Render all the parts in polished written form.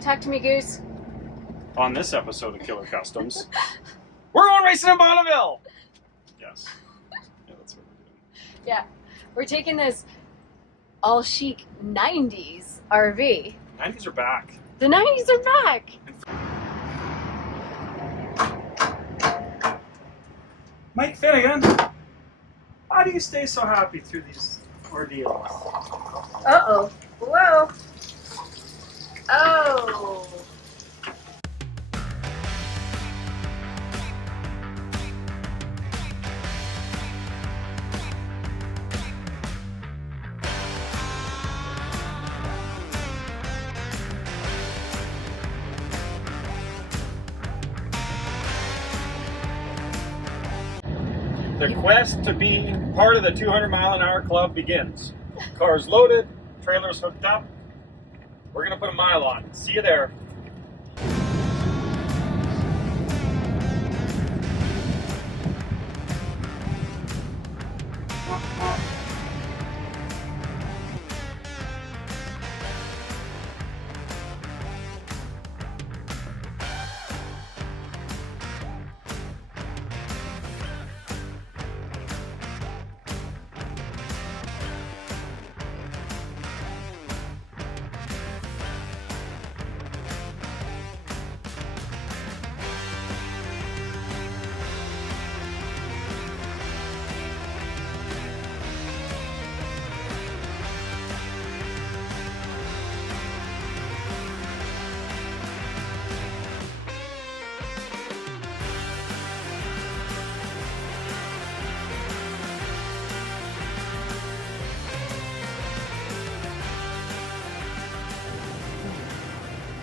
Talk to me, Goose. On this episode of Killer Kustoms, we're going racing in Bonneville! Yes. Yeah, that's what we're doing. Yeah. We're taking this all chic 90s RV. 90s are back. The 90s are back! Mike Finnegan, how do you stay so happy through these ordeals? Uh-oh. Whoa. Oh. The quest to be part of the 200-mile-an-hour club begins. Cars loaded, trailers hooked up. We're going to put a mile on. See you there.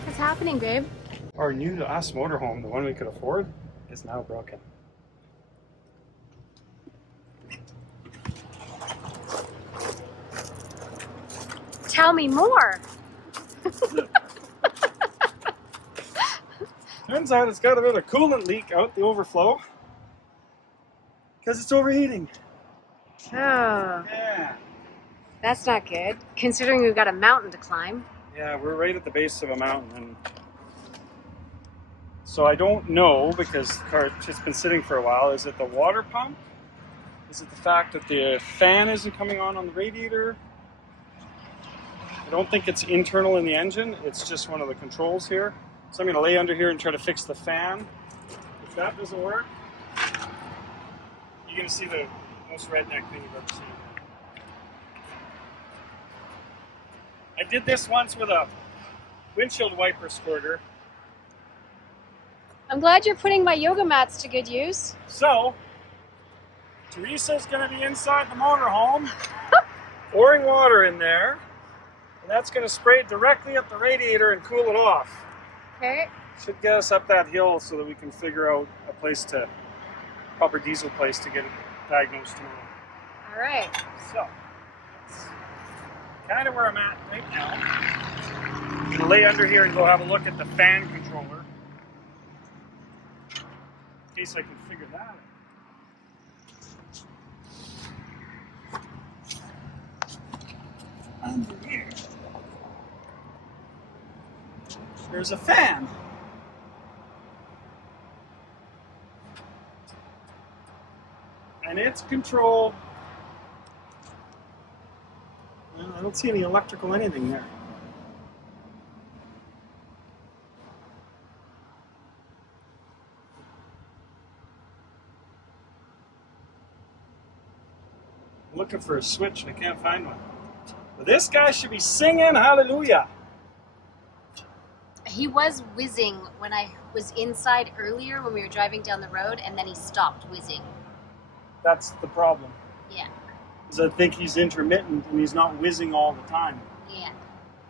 What's happening, babe? Our new to us motorhome, the one we could afford, is now broken. Tell me more. Turns out it's got a bit of coolant leak out the overflow because it's overheating. Oh, Yeah. that's not good. Considering we've got a mountain to climb. Yeah, we're right at the base of a mountain, and so I don't know because the car has been sitting for a while. Is it the water pump? Is it the fact that the fan isn't coming on the radiator? I don't think it's internal in the engine. It's just one of the controls here. So I'm going to lay under here and try to fix the fan. If that doesn't work, you're going to see the most redneck thing you've ever seen. I did this once with a windshield wiper squirter. I'm glad you're putting my yoga mats to good use. So, Teresa's going to be inside the motorhome, pouring water in there, and that's going to spray directly at the radiator and cool it off. Okay. Should get us up that hill so that we can figure out a place to, proper diesel place to get it diagnosed tomorrow. All right. So, that's kind of where I'm at right now. I'm going to lay under here and go have a look at the fan controller. In case I can figure that out. Under here. There's a fan. And it's controlled. Well, I don't see any electrical anything there. I'm looking for a switch and I can't find one. But this guy should be singing hallelujah. He was whizzing when I was inside earlier when we were driving down the road, and then he stopped whizzing. That's the problem. Yeah. Because I think he's intermittent and he's not whizzing all the time. Yeah.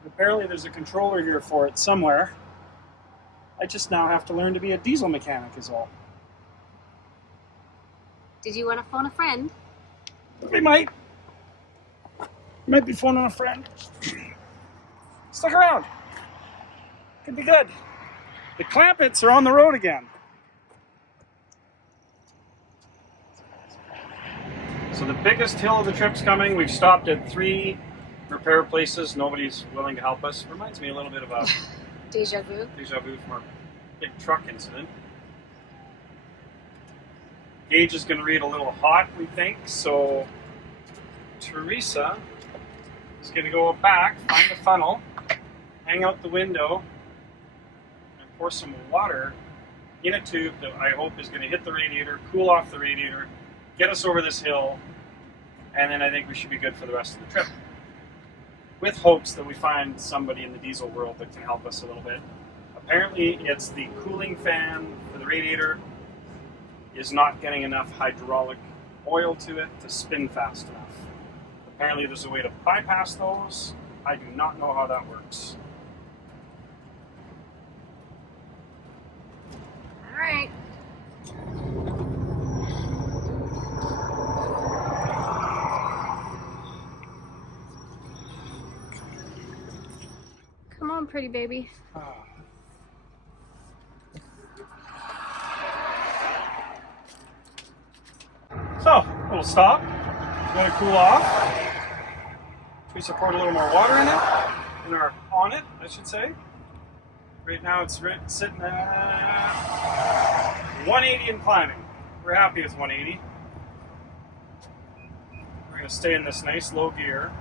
Apparently there's a controller here for it somewhere. I just now have to learn to be a diesel mechanic is all. Did you want to phone a friend? We might be phoning a friend. Stick around. Could be good. The Clampets are on the road again. So the biggest hill of the trip's coming. We've stopped at 3 repair places. Nobody's willing to help us. Reminds me a little bit of a Deja vu. Deja vu from our big truck incident. Gauge is going to read a little hot, we think, so Teresa is going to go back, find a funnel, hang out the window, and pour some water in a tube that I hope is going to hit the radiator, cool off the radiator, get us over this hill, and then I think we should be good for the rest of the trip. With hopes that we find somebody in the diesel world that can help us a little bit. Apparently it's the cooling fan for the radiator is not getting enough hydraulic oil to it to spin fast enough. Apparently there's a way to bypass those. I do not know how that works. All right. Come on, pretty baby. So, little stop. Going to cool off. Teresa poured a little more water in it, on it, I should say. Right now it's sitting at 180 and climbing. We're happy with 180. We're going to stay in this nice low gear.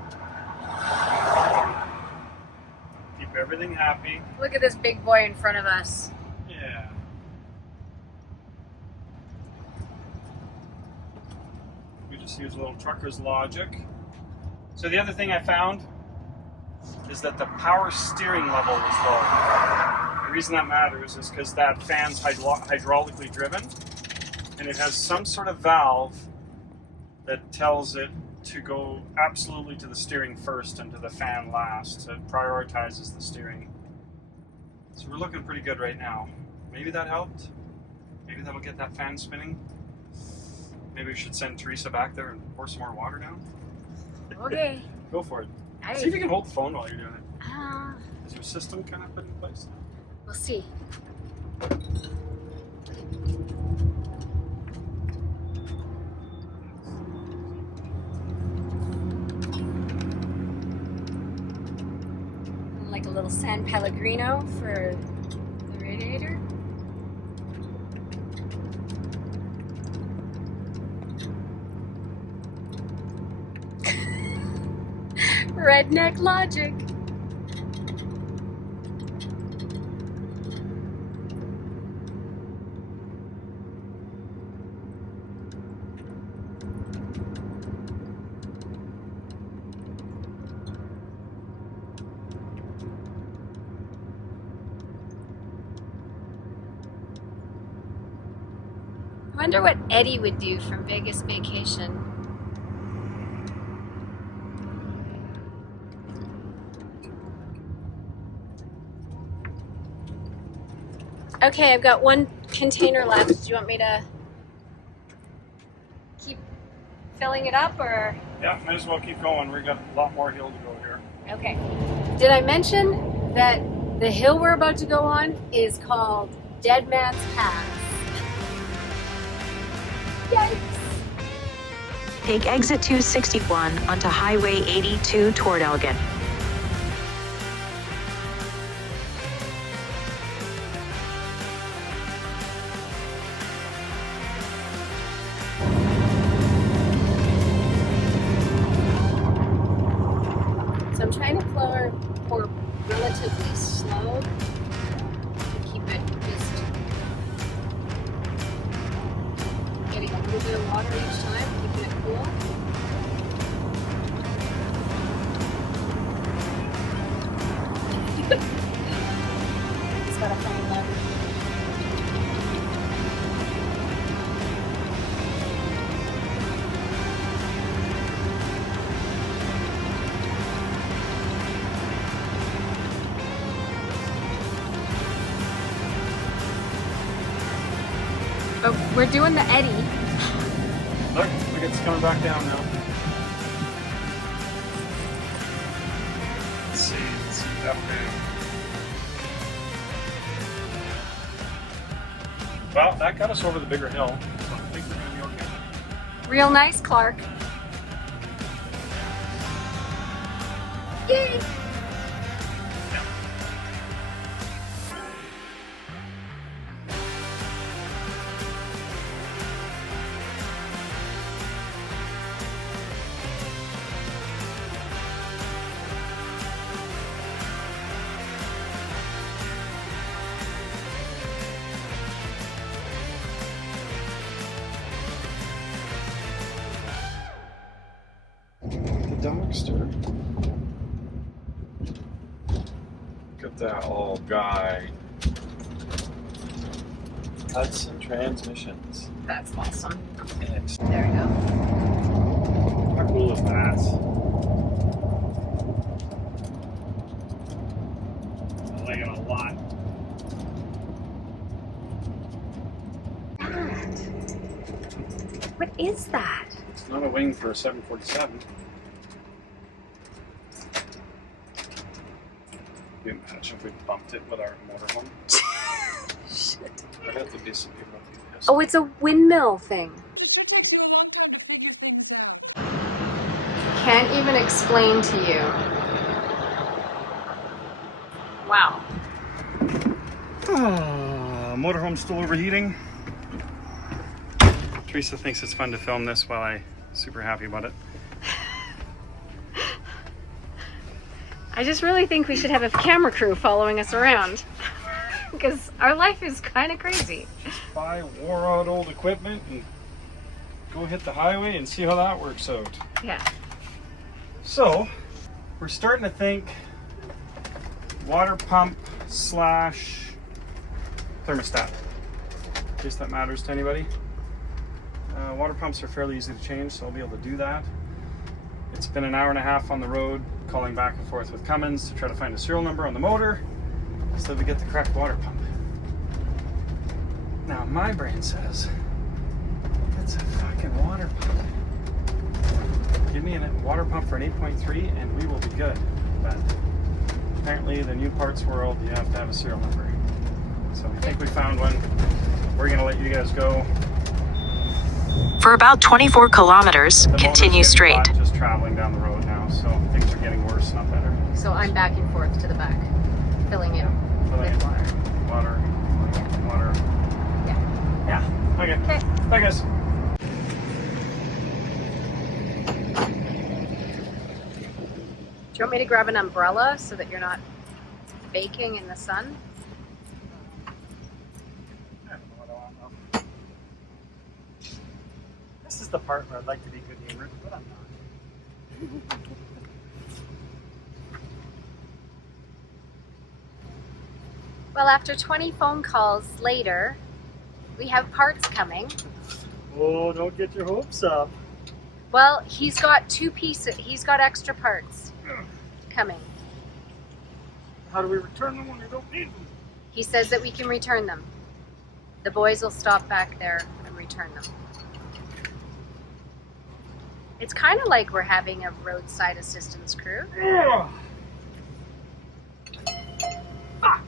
Keep everything happy. Look at this big boy in front of us. Yeah. We just use a little trucker's logic. So the other thing I found is that the power steering level is low. The reason that matters is because that fan's hydraulically driven, and it has some sort of valve that tells it to go absolutely to the steering first and to the fan last. So it prioritizes the steering. So we're looking pretty good right now. Maybe that helped. Maybe that'll get that fan spinning. Maybe we should send Teresa back there and pour some more water down. Okay. Go for it. Right. See if you can hold the phone while you're doing it. Uh, Is your system kind of put in place? we'll see. Like a little San Pellegrino for the radiator. Redneck logic. I wonder what Eddie would do from Vegas Vacation. Okay, I've got one container left. Do you want me to keep filling it up, or? Yeah, might as well keep going. We've got a lot more hill to go here. Okay. Did I mention that the hill we're about to go on is called Dead Man's Pass? Yikes. Take exit 261 onto Highway 82 toward Elgin. So I'm trying to pour relatively slow to keep it just getting a little bit of water each time, keeping it cool. It's got a funny look. But we're doing the Eddie. Look, it's coming back down now. Let's see that way. Well, that got us over the bigger hill, so I think we're going to be okay. Real nice, Clark. Yay! that old guy. Hudson Transmissions. That's awesome. Yes. There we go. How cool is that? I like it a lot. What is that? It's not a wing for a 747. Can you imagine if we bumped it with our motorhome? Shit. I'd have to do some people with this. Oh, it's a windmill thing. Can't even explain to you. Wow. Motorhome's still overheating. Teresa thinks it's fun to film this while I'm super happy about it. I just really think we should have a camera crew following us around. Because our life is kind of crazy. Just buy wore out old equipment and go hit the highway and see how that works out. Yeah. So, we're starting to think water pump / thermostat. In case that matters to anybody. Water pumps are fairly easy to change, so I'll be able to do that. It's been an hour and a half on the road, calling back and forth with Cummins to try to find a serial number on the motor so that we get the correct water pump. Now, my brain says, it's a fucking water pump. Give me a water pump for an 8.3 and we will be good. But apparently, the new parts world, you have to have a serial number. So we think we found one. We're gonna let you guys go. For about 24 kilometers, The motor's continue getting straight. hot just traveling down the road now, so things are getting worse, not better. So I'm back and forth to the back, filling it Filling with it. water. Water. Yeah. Yeah. Okay. Okay. Bye, guys. Do you want me to grab an umbrella so that you're not baking in the sun? I don't know what I want now. This is the part where I'd like to be good humored, but I'm not. Well, after 20 phone calls later, we have parts coming. Oh, don't get your hopes up. Well, he's got he's got extra parts coming. How do we return them when we don't need them? He says that we can return them. The boys will stop back there and return them. It's kind of like we're having a roadside assistance crew. Ugh. Fuck.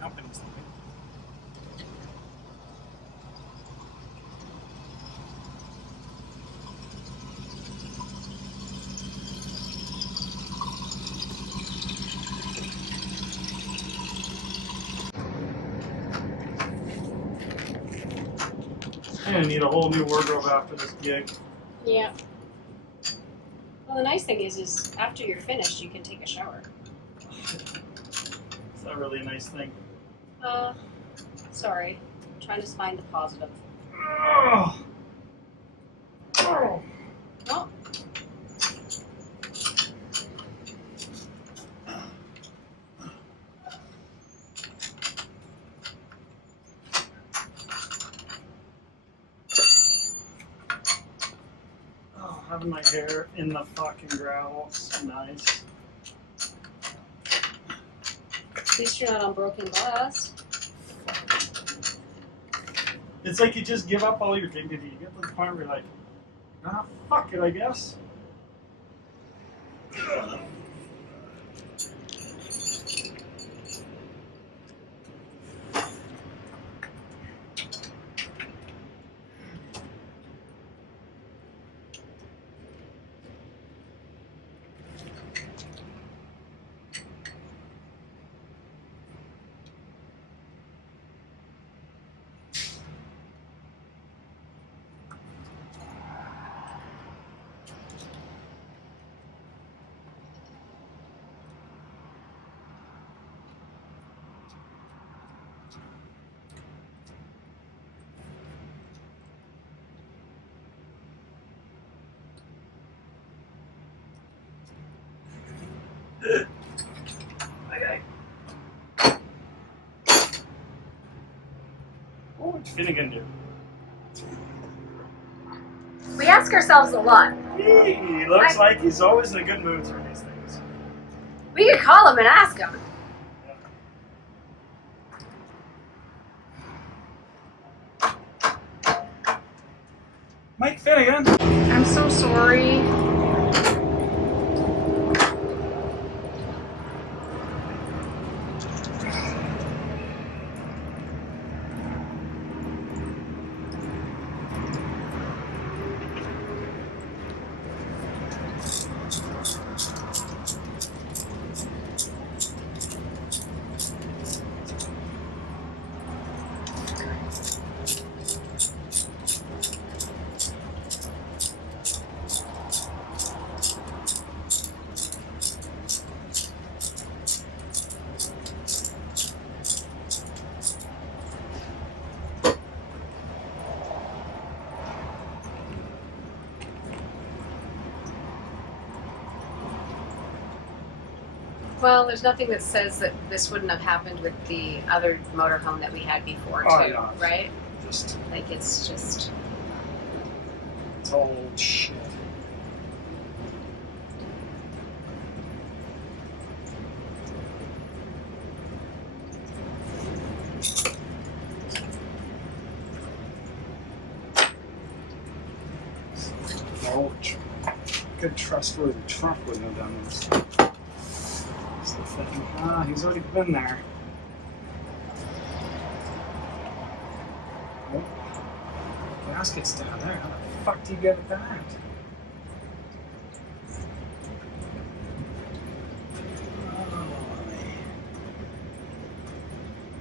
Companies. I'm gonna need a whole new wardrobe after this gig. Yeah. Well, the nice thing is after you're finished, you can take a shower. Is that really a nice thing? Sorry. I'm trying to find the positive. Ugh. Oh. Oh. Oh, having my hair in the fucking gravel is so nice. At least you're not on broken glass. It's like you just give up all your dignity. You get to the point where you're like, fuck it, I guess. What'd Finnegan do? We ask ourselves a lot. He looks like he's always in a good mood for these things. We could call him and ask him. Mike Finnegan. I'm so sorry. Well, there's nothing that says that this wouldn't have happened with the other motorhome that we had before, too, yeah. right? Just, Like, it's just... it's all shit. No good trustworthy truck wouldn't have done this. Still thinking, he's already been there. Oh, gasket's down there. How the fuck do you get it back?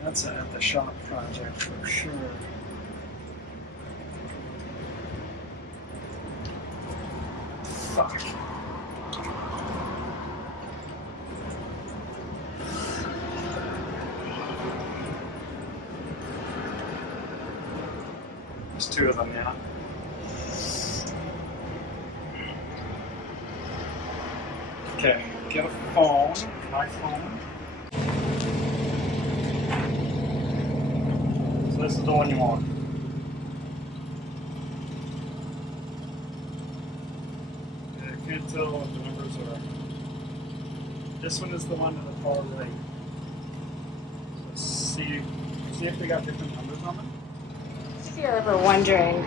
That's a at the shop project for sure. Fuck. There's two of them, yeah. Okay, get a phone, my phone. So this is the one you want. Yeah, I can't tell what the numbers are. This one is the one to the far right. So see if they got different numbers on them. If you're ever wondering,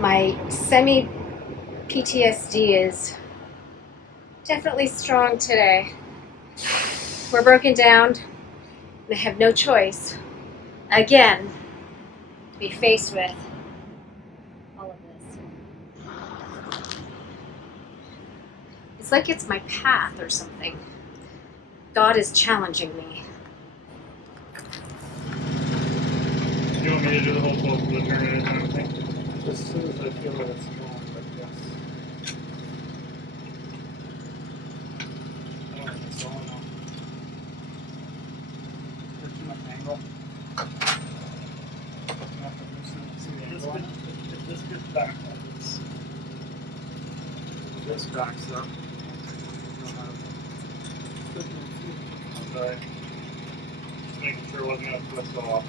my semi-PTSD is definitely strong today. We're broken down, and I have no choice, again, to be faced with all of this. It's like it's my path or something. God is challenging me. You want me to do the whole 12 foot turn and everything? As soon as I feel that it's going, but yes. I don't think it's going now. There's too much angle. If this gets back like this, if this backs up, you'll have 15 feet. Okay. Just making sure it wasn't going to twist off.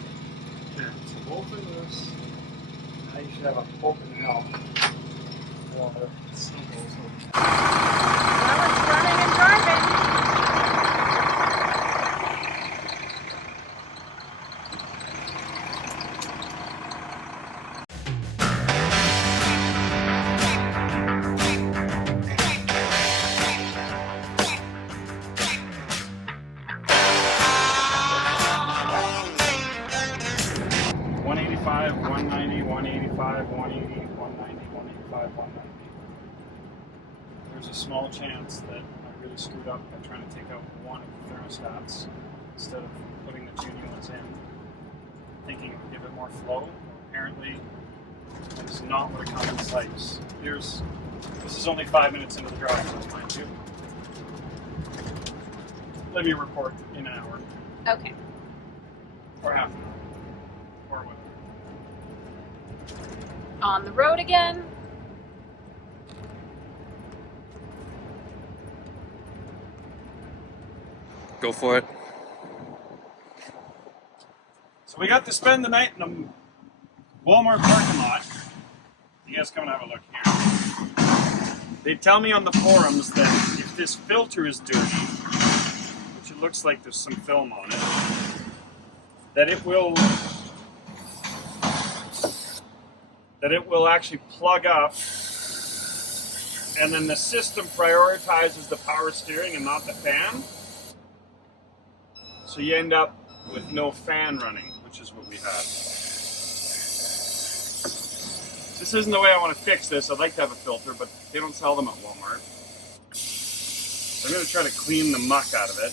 Yeah, so open this. Now you should have an open now. Well, it's simple, so. Well, it's running and driving. 185, 190, 185, 180, 190, 185, 190. There's a small chance that I really screwed up by trying to take out one of the thermostats instead of putting the two new ones in, thinking it would give it more flow. Apparently, that is not what a Customs likes. This is only 5 minutes into the drive, so mind you. Let me report in an hour. Okay. Or half an hour. Or whatever. On the road again. Go for it. So we got to spend the night in a Walmart parking lot. You guys come and have a look here. They tell me on the forums that if this filter is dirty, which it looks like there's some film on it, that it will actually plug up, and then the system prioritizes the power steering and not the fan. So you end up with no fan running, which is what we had. This isn't the way I want to fix this. I'd like to have a filter, but they don't sell them at Walmart. I'm going to try to clean the muck out of it.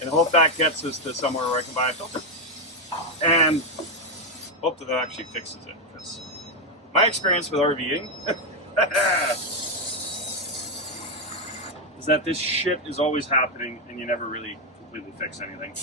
And hope that gets us to somewhere where I can buy a filter. And hope that actually fixes it. Because my experience with RVing is that this shit is always happening and you never really completely fix anything.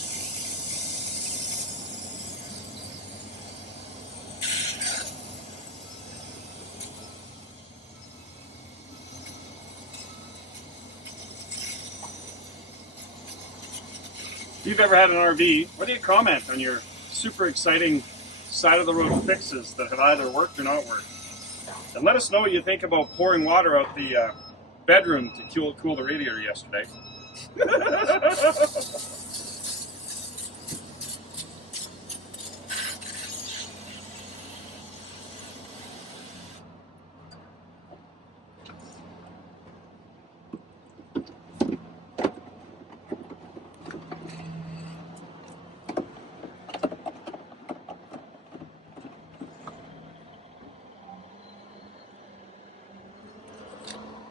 If you've ever had an RV, what do you comment on your super exciting side of the road fixes that have either worked or not worked? And let us know what you think about pouring water out the bedroom to cool the radiator yesterday.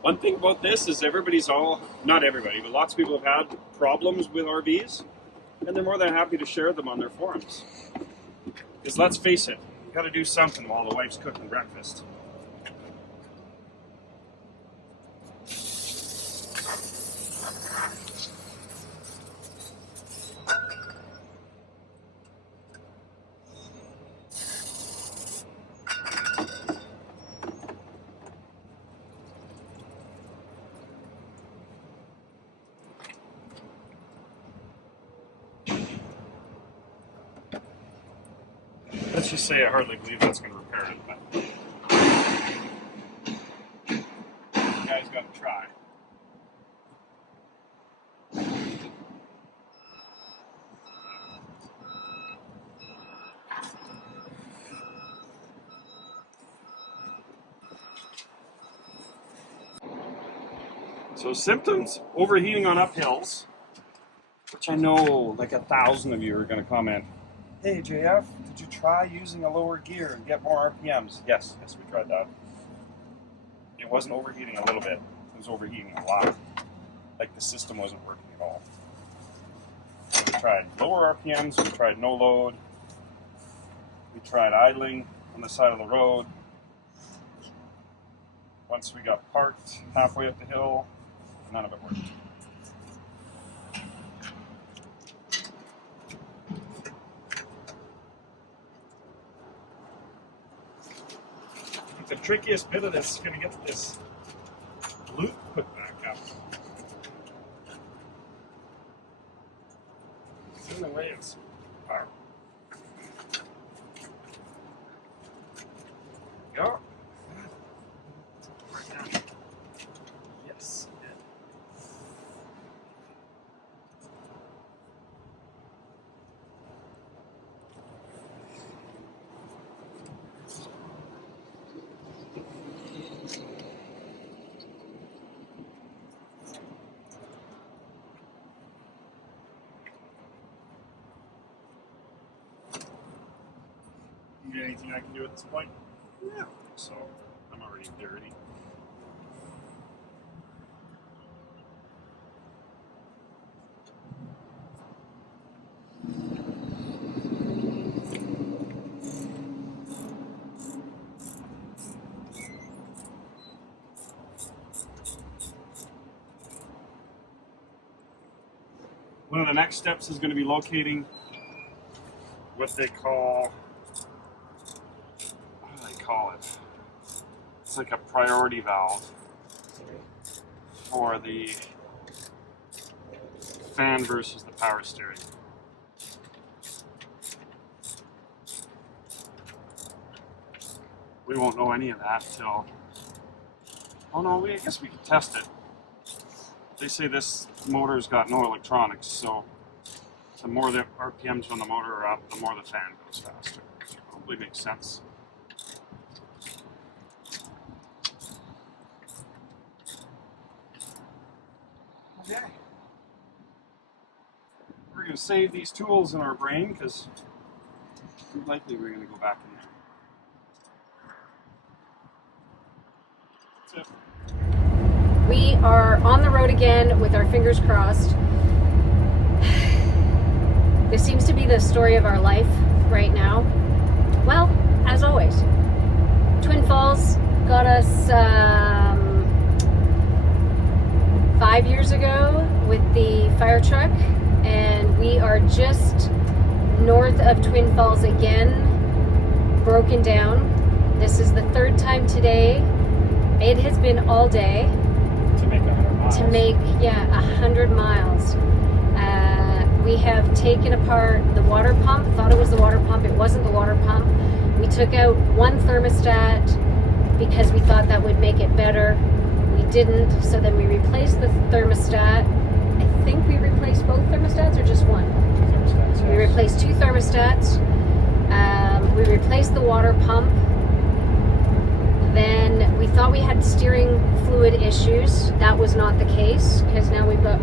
One thing about this is not everybody, but lots of people have had problems with RVs, and they're more than happy to share them on their forums. Because let's face it, you gotta do something while the wife's cooking breakfast. Let's just say I hardly believe that's going to repair it, but you guys got to try. So symptoms, overheating on uphills, which I know like 1,000 of you are going to comment, hey JF, did you try using a lower gear and get more RPMs? Yes, we tried that. It wasn't overheating a little bit, it was overheating a lot. Like the system wasn't working at all. We tried lower RPMs, we tried no load, we tried idling on the side of the road. Once we got parked halfway up the hill, none of it worked. The trickiest bit of this is going to get this loop put back up. It's in the way of some power. Go. Yes. Anything I can do at this point? Yeah. So I'm already dirty. One of the next steps is going to be locating what they call, it? It's like a priority valve for the fan versus the power steering. we won't know any of that till, oh no, I guess we can test it. They say this motor's got no electronics, so the more the RPMs on the motor are up, the more the fan goes faster. So probably makes sense. Okay. We're going to save these tools in our brain because likely we're going to go back in there. That's it. We are on the road again with our fingers crossed. This seems to be the story of our life right now. Well, as always. Twin Falls got us 5 years ago with the fire truck, and we are just north of Twin Falls again, broken down. This is the third time today. It has been all day. To make 100 miles. To make, 100 miles. We have taken apart the water pump, thought it was the water pump, it wasn't the water pump. We took out one thermostat because we thought that would make it better. We didn't, so then we replaced the thermostat. I think we replaced both thermostats or just one? Thermostats, We yes. replaced 2 thermostats. We replaced the water pump. Then we thought we had steering fluid issues. That was not the case, because now we've got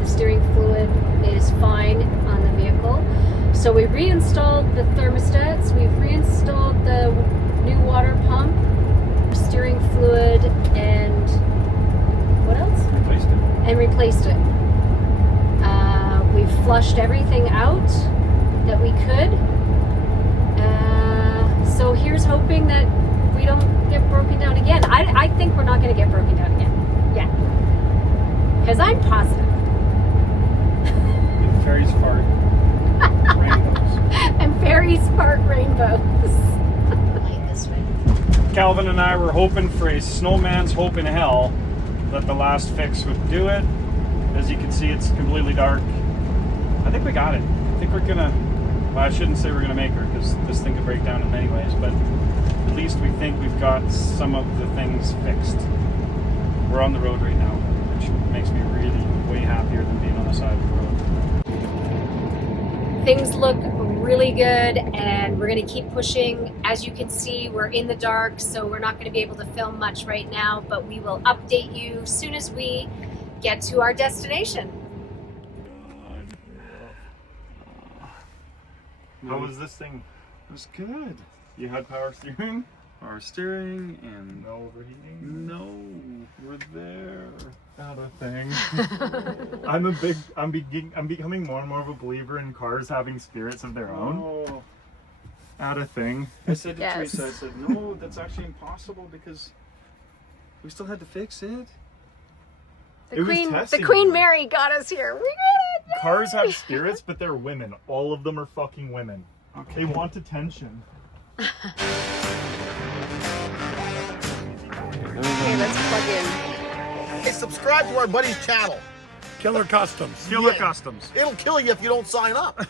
the steering fluid is fine on the vehicle. So we reinstalled the thermostats. We've reinstalled the new water pump, steering fluid, and what else? Replaced it. And replaced it. We've flushed everything out that we could. So here's hoping that we don't get broken down again. I think we're not going to get broken down again. Yeah. Because I'm positive. And fairies fart rainbows. And fairies fart rainbows. This way. Calvin and I were hoping for a snowman's hope in hell that the last fix would do it. As you can see, it's completely dark. I think we got it. I think we're gonna, well, I shouldn't say we're gonna make her because this thing could break down in many ways, but at least we think we've got some of the things fixed. We're on the road right now, which makes me really way happier than being on the side of the road. Things look really good, and we're going to keep pushing. As you can see, we're in the dark, so we're not going to be able to film much right now, but we will update you as soon as we get to our destination. How was this thing? It was good. You had power steering? Power steering and No overheating? no, we're there. Not a thing. I'm becoming more and more of a believer in cars having spirits of their own. Oh. Not a thing. I said to Yes. Teresa, I said, no, that's actually impossible because we still had to fix it. It was The testing Queen you. Mary got us here. We got it. Cars have spirits, but they're women. All of them are fucking women. Okay. They want attention. Okay, let's plug in. Hey, subscribe to our buddy's channel. Killer Customs. Killer Yeah. Customs. It'll kill you if you don't sign up.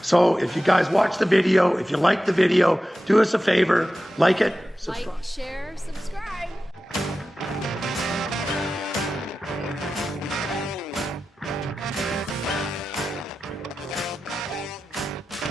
So if you guys watch the video, if you like the video, do us a favor, like it, subscribe. Like, share, subscribe.